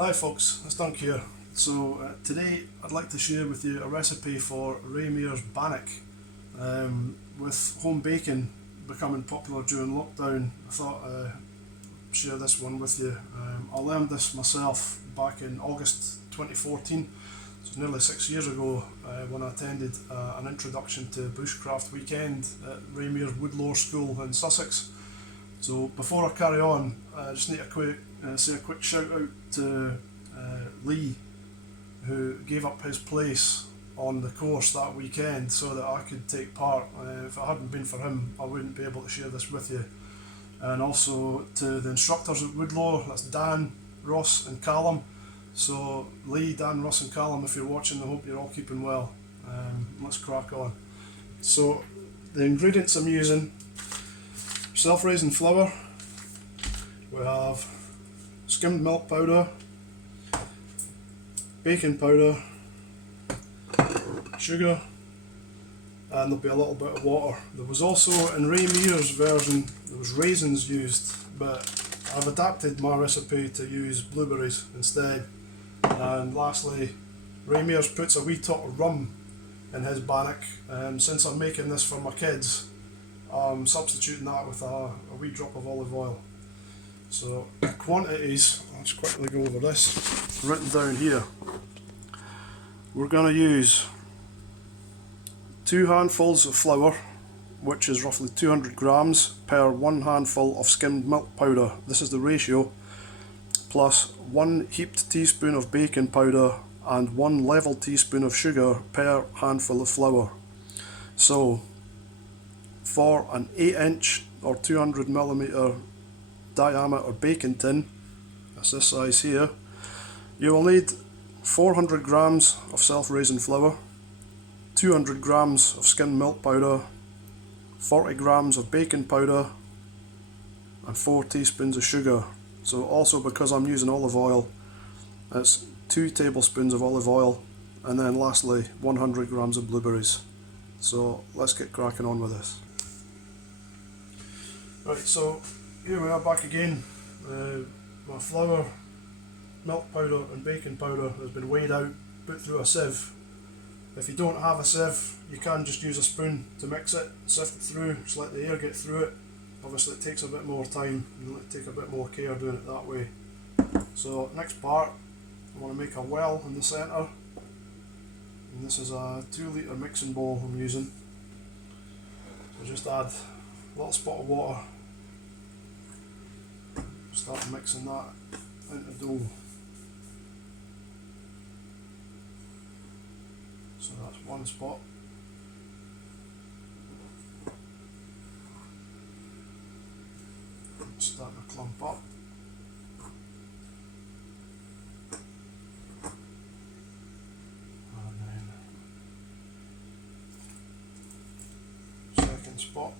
Hi folks, it's Dunk here. So today I'd like to share with you a recipe for Ray Mears Bannock. With home baking becoming popular during lockdown, I thought I'd share this one with you. I learned this myself back in August 2014, so it's nearly 6 years ago, when I attended an introduction to Bushcraft Weekend at Ray Mears Woodlaw School in Sussex. So before I carry on, I just need to say a quick shout out to Lee, who gave up his place on the course that weekend so that I could take part. If it hadn't been for him, I wouldn't be able to share this with you. And also to the instructors at Woodlaw, that's Dan, Ross and Callum. So Lee, Dan, Ross and Callum, if you're watching, I hope you're all keeping well. Let's crack on. So the ingredients I'm using: self-raising flour, we have skimmed milk powder, baking powder, sugar, and there'll be a little bit of water. There was also, in Ray Mears' version, there was raisins used, but I've adapted my recipe to use blueberries instead. And lastly, Ray Mears puts a wee tot of rum in his bannock, and since I'm making this for my kids, I'm substituting that with a wee drop of olive oil. So the quantities, let's quickly go over this, written down here. We're going to use 2 handfuls of flour, which is roughly 200 grams per 1 handful of skimmed milk powder. This is the ratio, plus 1 heaped teaspoon of baking powder and 1 level teaspoon of sugar per handful of flour. So for an 8-inch or 200mm diameter baking tin, that's this size here, you will need 400 grams of self-raising flour, 200 grams of skimmed milk powder, 40 grams of baking powder, and 4 teaspoons of sugar. So also, because I'm using olive oil, it's 2 tablespoons of olive oil, and then lastly 100 grams of blueberries. So let's get cracking on with this. Right, so here we are back again. My flour, milk powder and baking powder has been weighed out, put through a sieve. If you don't have a sieve, you can just use a spoon to mix it, sift it through, just let the air get through it. Obviously it takes a bit more time, you take a bit more care doing it that way. So next part, I want to make a well in the centre, and this is a 2 litre mixing bowl I'm using. So just add a little spot of water, start mixing that into dough. So that's one spot. It's starting to clump up. And then second spot.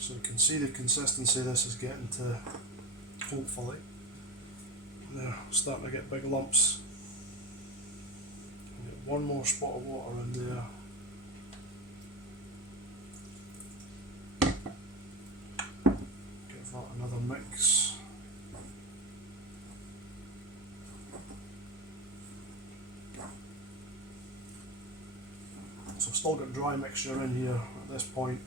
So you can see the consistency this is getting to, hopefully. There, starting to get big lumps. Get one more spot of water in there. Give that another mix. So I've still got dry mixture in here at this point.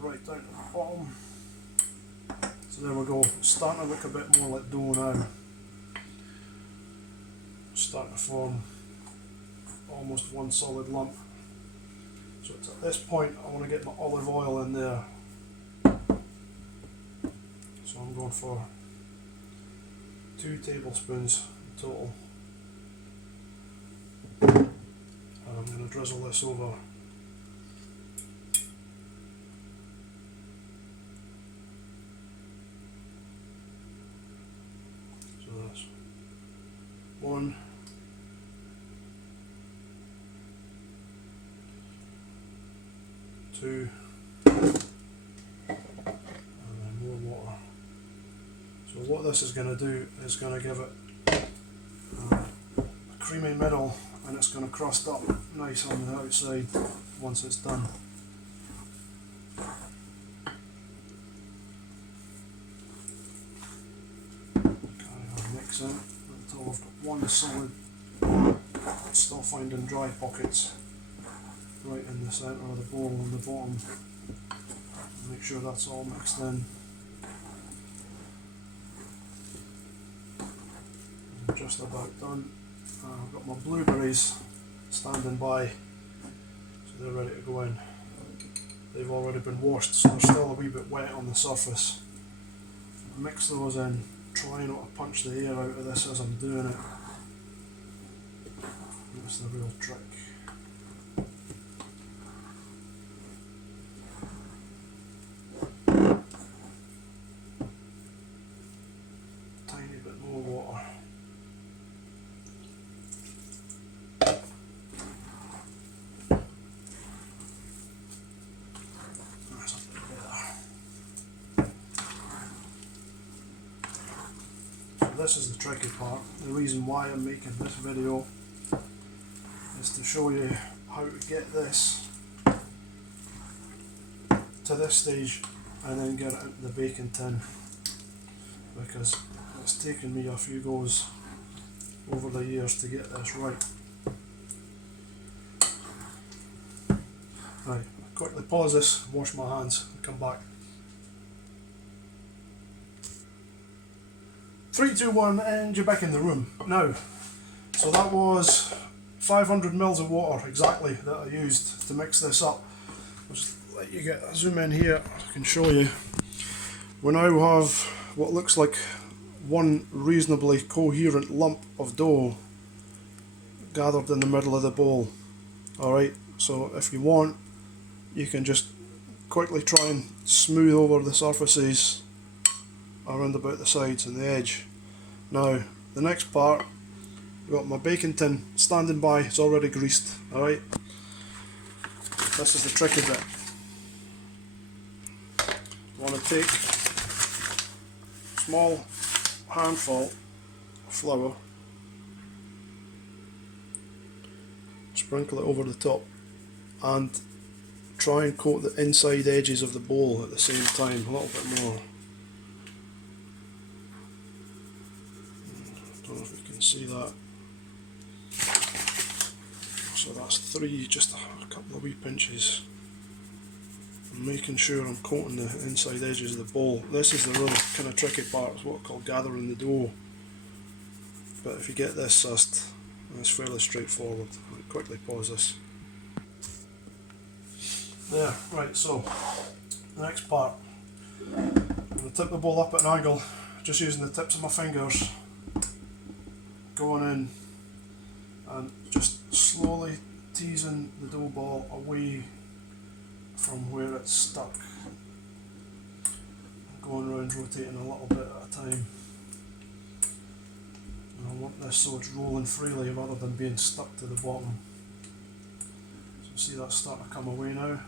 Right down to the bottom. So there we go, starting to look a bit more like dough now. Starting to form almost one solid lump. So it's at this point I want to get my olive oil in there. So I'm going for 2 tablespoons in total. And I'm going to drizzle this over. That's 1, 2, what this is going to do is going to give it a creamy middle, and it's going to crust up nice on the outside once it's done. Carry on mixing until I've got one solid. Still finding dry pockets right in the centre of the bowl on the bottom. Make sure that's all mixed in. I'm just about done. I've got my blueberries standing by, so they're ready to go in. They've already been washed, so they're still a wee bit wet on the surface. Mix those in, try not to punch the air out of this as I'm doing it. That's the real trick. Tiny bit more water. That's a bit better. So this is the tricky part. The reason why I'm making this video is to show you how to get this to this stage and then get it into the baking tin, because it's taken me a few goes over the years to get this right. Right, quickly pause this, wash my hands and come back. 3, 2, 1 and you're back in the room. Now, so that was 500 mils of water exactly that I used to mix this up. I'll just let you get a zoom in here, I can show you. We now have what looks like one reasonably coherent lump of dough gathered in the middle of the bowl. Alright, so if you want, you can just quickly try and smooth over the surfaces around about the sides and the edge. Now, the next part, I've got my baking tin standing by, it's already greased, alright? This is the tricky bit. I want to take a small handful of flour, sprinkle it over the top, and try and coat the inside edges of the bowl at the same time, a little bit more. I don't know if you can see that. So that's 3, just a couple of wee pinches. I'm making sure I'm coating the inside edges of the bowl. This is the really kind of tricky part, it's what I call gathering the dough. But if you get this sussed, it's fairly straightforward. I'll quickly pause this. There, right, so the next part. I'm going to tip the bowl up at an angle, just using the tips of my fingers, going in and just slowly teasing the dough ball away from where it's stuck. Going around rotating a little bit at a time. And I want this so it's rolling freely rather than being stuck to the bottom. So see that's starting to come away now.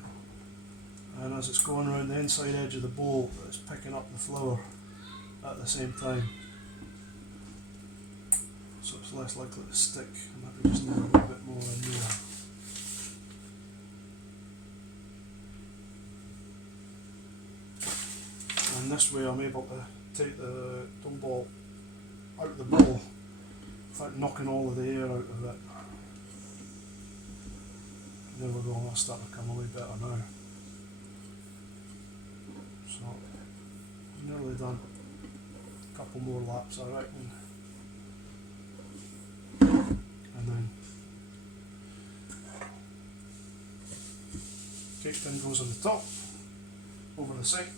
And as it's going around the inside edge of the bowl, it's picking up the flour at the same time. So it's less likely to stick, and maybe just need a little bit more in there. And this way I'm able to take the dough ball out of the bowl without knocking all of the air out of it. There we go, that's starting to come a wee better now. So, nearly done. A couple more laps I reckon. And then cake tin goes on the top, over the sink,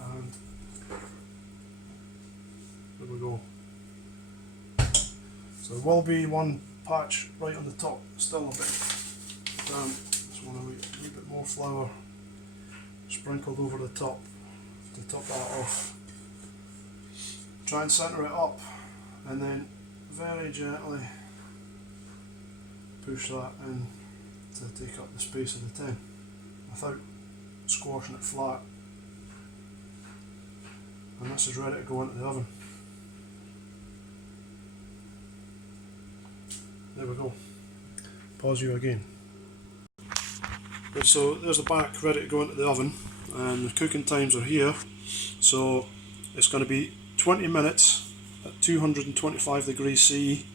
and there we go. So there will be one patch right on the top, still a bit damp, just want a wee bit more flour sprinkled over the top to top that off. Try and centre it up and then very gently push that in to take up the space of the tin without squashing it flat. and this is ready to go into the oven. There we go. Pause you again. Right, so there's the bannock ready to go into the oven, and the cooking times are here. So it's going to be 20 minutes at 225 degrees C,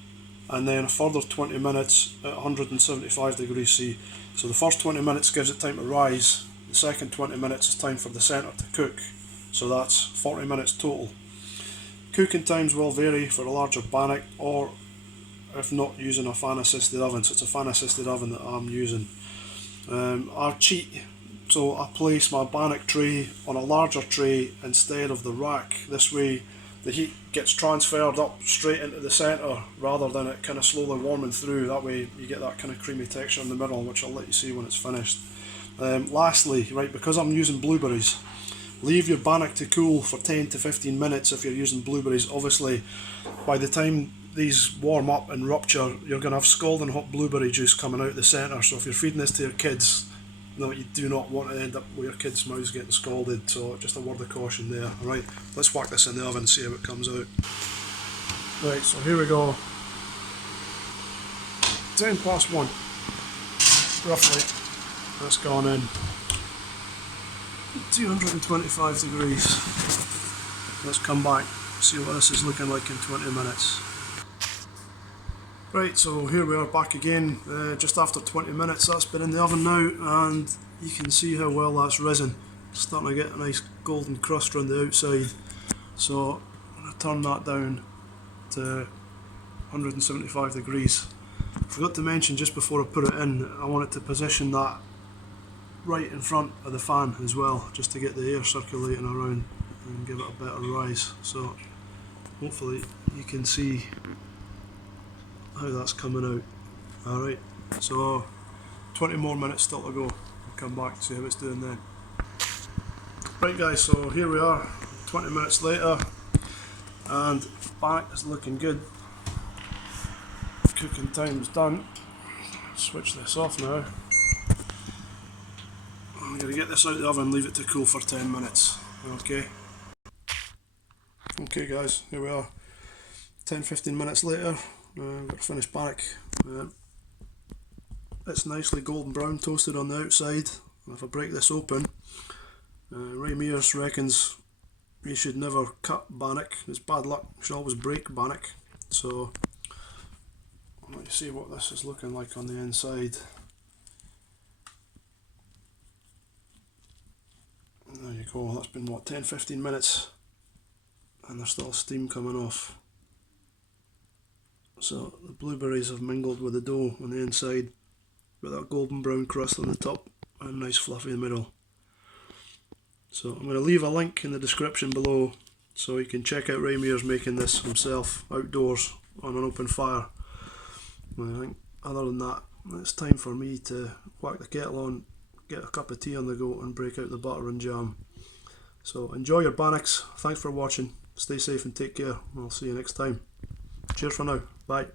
and then a further 20 minutes at 175 degrees C. So the first 20 minutes gives it time to rise, the second 20 minutes is time for the centre to cook, so that's 40 minutes total. Cooking times will vary for a larger bannock, or if not using a fan assisted oven, so it's a fan assisted oven that I'm using. I cheat, so I place my bannock tray on a larger tray instead of the rack. This way the heat gets transferred up straight into the centre rather than it kind of slowly warming through. That way you get that kind of creamy texture in the middle, which I'll let you see when it's finished. Lastly, right, because I'm using blueberries, leave your bannock to cool for 10 to 15 minutes if you're using blueberries. Obviously by the time these warm up and rupture, you're going to have scalding hot blueberry juice coming out the centre, so if you're feeding this to your kids, no, you do not want to end up with your kids' mouths getting scalded, so just a word of caution there. Alright, let's whack this in the oven and see how it comes out. Right, so here we go. 10 past 1, roughly. That's gone in. 225 degrees. Let's come back, see what this is looking like in 20 minutes. Right, so here we are back again, just after 20 minutes. That's been in the oven now, and you can see how well that's risen. It's starting to get a nice golden crust around the outside. So I'm going to turn that down to 175 degrees. I forgot to mention just before I put it in, I wanted to position that right in front of the fan as well, just to get the air circulating around and give it a better rise. So hopefully you can see how that's coming out. Alright, so 20 more minutes still to go. I'll come back to see how it's doing then. Right guys, so here we are 20 minutes later, and bannock is looking good. Cooking time's done. Switch this off now. I'm going to get this out of the oven and leave it to cool for 10 minutes. Okay. Okay guys, here we are 10-15 minutes later. We've got a finished bannock. It's nicely golden brown toasted on the outside. If I break this open, Ray Mears reckons you should never cut bannock. It's bad luck, you should always break bannock. So I'll let you see what this is looking like on the inside. There you go, that's been what, 10-15 minutes, and there's still steam coming off. So the blueberries have mingled with the dough on the inside, with that golden brown crust on the top and nice fluffy in the middle. So I'm going to leave a link in the description below so you can check out Ray Mears making this himself outdoors on an open fire. And I think other than that, it's time for me to whack the kettle on, get a cup of tea on the go and break out the butter and jam. So enjoy your bannocks, thanks for watching, stay safe and take care, I'll see you next time. Cheers for now, bye.